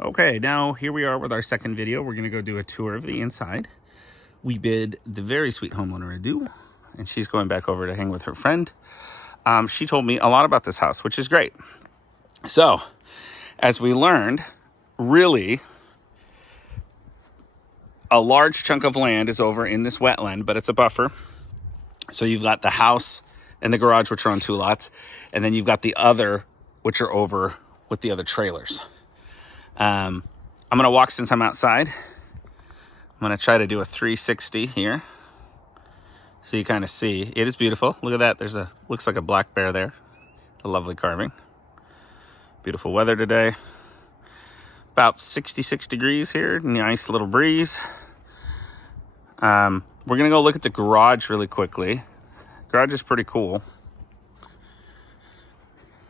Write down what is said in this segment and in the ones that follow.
Okay, now here we are with our second video. We're gonna go do a tour of the inside. We bid the very sweet homeowner adieu, and she's going back over to hang with her friend. She told me a lot about this house, which is great. So, as we learned, really, a large chunk of land is over in this wetland, but it's a buffer. So you've got the house and the garage, which are on two lots, and then you've got the other, which are over with the other trailers. I'm gonna walk since I'm outside. I'm gonna try to do a 360 here, so you kind of see. It is beautiful. Look at that. There's looks like a black bear there. A lovely carving. Beautiful weather today. About 66 degrees here. Nice little breeze. We're gonna go look at the garage really quickly. Garage is pretty cool.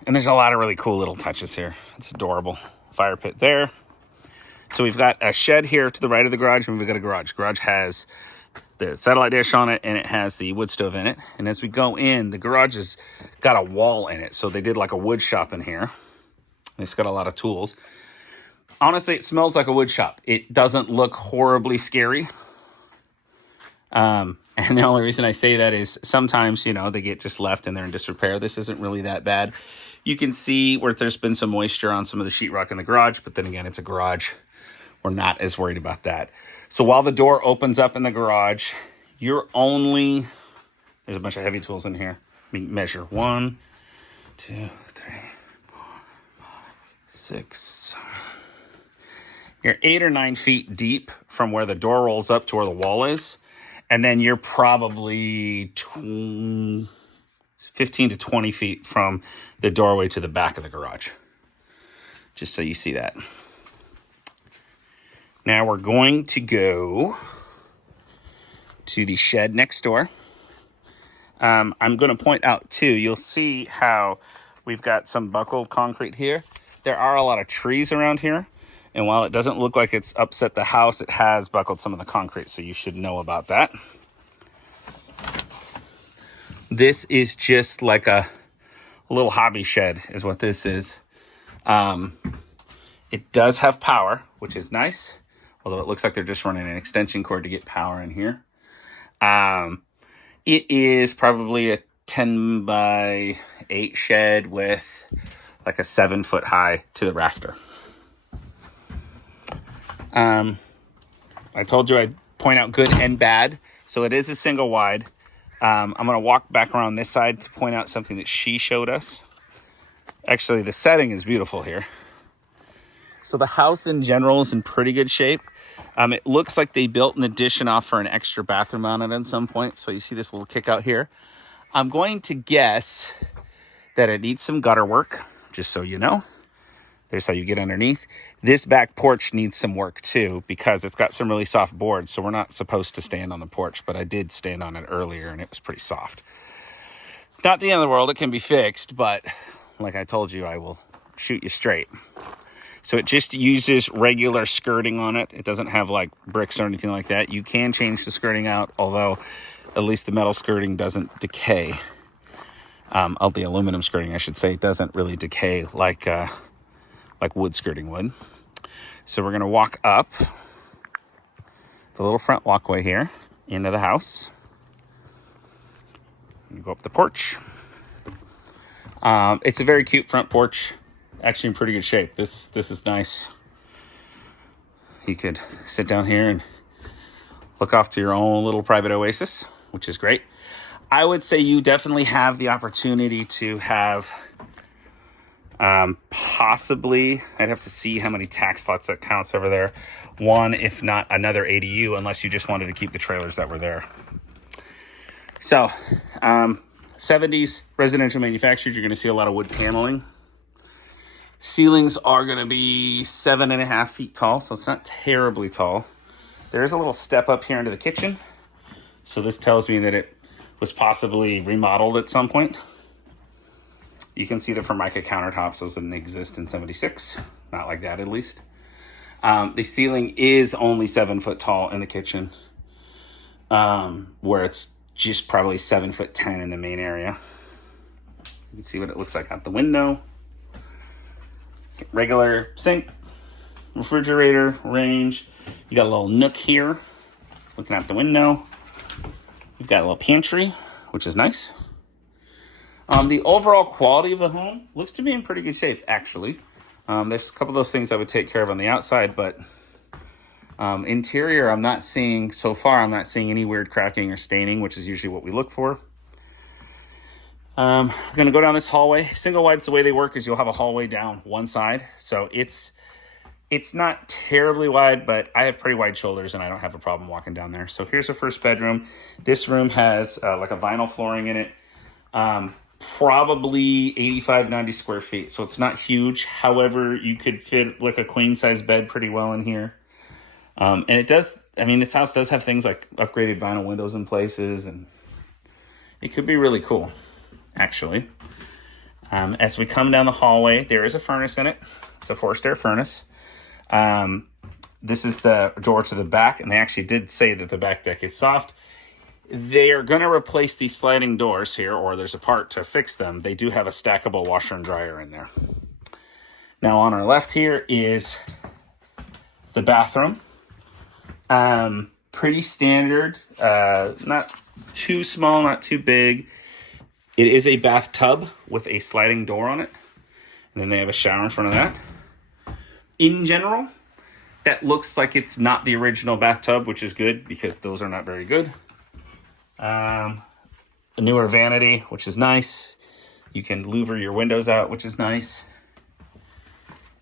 And there's a lot of really cool little touches here. It's adorable. Fire pit there. So we've got a shed here to the right of the garage, and we've got a garage. Garage has the satellite dish on it, and it has the wood stove in it. And as we go in, the garage has got a wall in it. So they did like a wood shop in here. It's got a lot of tools. Honestly, it smells like a wood shop. It doesn't look horribly scary. And the only reason I say that is sometimes, they get just left and they're in disrepair. This isn't really that bad. You can see where there's been some moisture on some of the sheetrock in the garage, but then again, it's a garage. We're not as worried about that. So while the door opens up in the garage, there's a bunch of heavy tools in here. Let me measure. 1, 2, 3, 4, 5, 6. You're 8 or 9 feet deep from where the door rolls up to where the wall is. And then you're probably 15 to 20 feet from the doorway to the back of the garage. Just so you see that. Now we're going to go to the shed next door. I'm going to point out too, you'll see how we've got some buckled concrete here. There are a lot of trees around here. And while it doesn't look like it's upset the house, it has buckled some of the concrete. So you should know about that. This is just like a little hobby shed is what this is. It does have power, which is nice. Although it looks like they're just running an extension cord to get power in here. It is probably a 10 by 8 shed with like a 7-foot high to the rafter. I told you I'd point out good and bad. So it is a single wide. I'm going to walk back around this side to point out something that she showed us. Actually, the setting is beautiful here. So the house in general is in pretty good shape. It looks like they built an addition off for an extra bathroom on it at some point. So you see this little kick out here. I'm going to guess that it needs some gutter work, just so you know. There's how you get underneath. This back porch needs some work too because it's got some really soft boards. So we're not supposed to stand on the porch, but I did stand on it earlier and it was pretty soft. Not the end of the world. It can be fixed, but like I told you, I will shoot you straight. So it just uses regular skirting on it. It doesn't have like bricks or anything like that. You can change the skirting out, although at least the metal skirting doesn't decay. The aluminum skirting, I should say, doesn't really decay like wood skirting would. So we're going to walk up the little front walkway here into the house. You go up the porch. It's a very cute front porch. Actually in pretty good shape. This is nice. You could sit down here and look off to your own little private oasis, which is great. I would say you definitely have the opportunity to have possibly, I'd have to see how many tax lots that counts over there. One, if not another ADU, unless you just wanted to keep the trailers that were there. So, 70s residential manufactured, you're going to see a lot of wood paneling. Ceilings are going to be 7.5 feet tall, so it's not terribly tall. There is a little step up here into the kitchen. So this tells me that it was possibly remodeled at some point. You can see the Formica countertops, those didn't exist in 76. Not like that, at least. The ceiling is only 7 foot tall in the kitchen, where it's just probably 7'10" in the main area. You can see what it looks like out the window. Regular sink, refrigerator range. You got a little nook here, looking out the window. You've got a little pantry, which is nice. The overall quality of the home looks to be in pretty good shape, actually. There's a couple of those things I would take care of on the outside, but interior, I'm not seeing any weird cracking or staining, which is usually what we look for. I'm going to go down this hallway. Single wides, the way they work is you'll have a hallway down one side. So it's not terribly wide, but I have pretty wide shoulders and I don't have a problem walking down there. So here's the first bedroom. This room has like a vinyl flooring in it. Probably 85, 90 square feet. So it's not huge. However, you could fit like a queen size bed pretty well in here. And it does, this house does have things like upgraded vinyl windows in places, and it could be really cool, actually. As we come down the hallway, there is a furnace in it. It's a forced air furnace. This is the door to the back, and they actually did say that the back deck is soft. They are going to replace these sliding doors here, or there's a part to fix them. They do have a stackable washer and dryer in there. Now on our left here is the bathroom. Pretty standard, not too small, not too big. It is a bathtub with a sliding door on it. And then they have a shower in front of that. In general, that looks like it's not the original bathtub, which is good because those are not very good. A newer vanity, which is nice. You can louver your windows out, which is nice.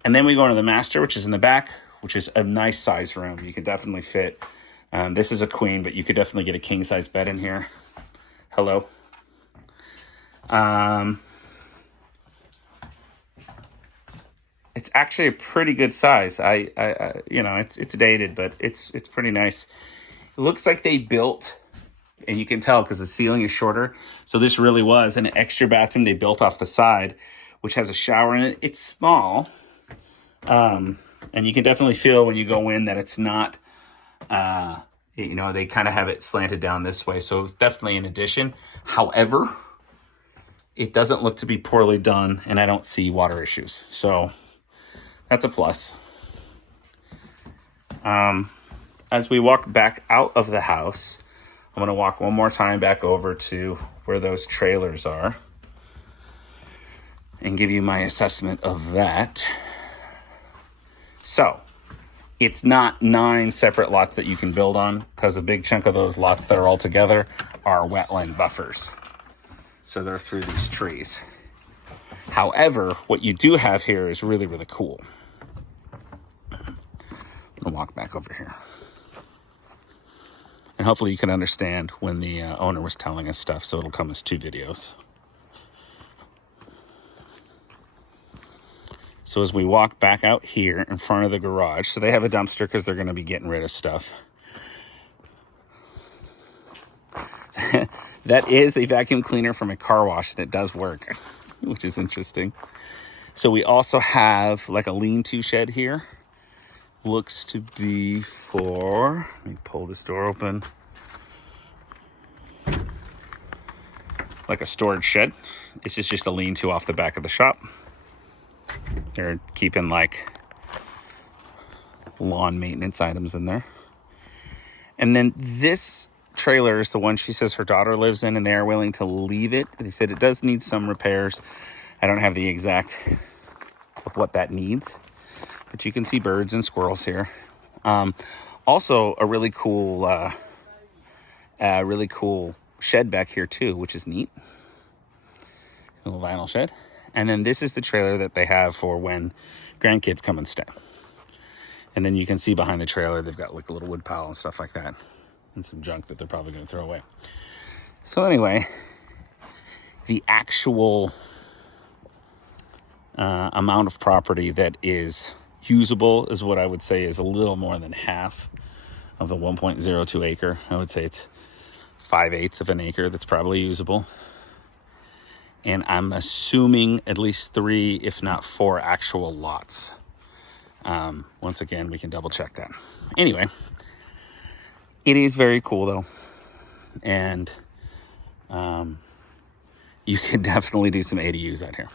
And then we go into the master, which is in the back, which is a nice size room. You could definitely fit. This is a queen, but you could definitely get a king size bed in here. Hello. It's actually a pretty good size. It's dated, but it's pretty nice. It looks like they built, and you can tell because the ceiling is shorter. So this really was an extra bathroom they built off the side, which has a shower in it. It's small. And you can definitely feel when you go in that it's not, they kind of have it slanted down this way. So it's definitely an addition. However, it doesn't look to be poorly done, and I don't see water issues. So that's a plus. As we walk back out of the house, I'm going to walk one more time back over to where those trailers are and give you my assessment of that. So it's not 9 separate lots that you can build on, because a big chunk of those lots that are all together are wetland buffers. So they're through these trees. However, what you do have here is really, really cool. I'm going to walk back over here. And hopefully you can understand when the owner was telling us stuff, so it'll come as 2 videos. So as we walk back out here in front of the garage, so they have a dumpster because they're going to be getting rid of stuff. That is a vacuum cleaner from a car wash, and it does work, which is interesting. So we also have like a lean-to shed here. Looks to be for, let me pull this door open, like a storage shed. This is just a lean-to off the back of the shop. They're keeping like lawn maintenance items in there. And then this trailer is the one she says her daughter lives in, and they are willing to leave it. They said it does need some repairs. I don't have the exact of what that needs, but you can see birds and squirrels here. Also a really cool shed back here too, which is neat. A little vinyl shed. And then this is the trailer that they have for when grandkids come and stay. And then you can see behind the trailer, they've got like a little wood pile and stuff like that, and some junk that they're probably going to throw away. So anyway, the actual amount of property that is usable is what I would say is a little more than half of the 1.02 acre. I would say it's 5/8 of an acre that's probably usable. And I'm assuming at least 3, if not 4 actual lots. Once again, we can double check that. Anyway, it is very cool though. And you can definitely do some ADUs out here.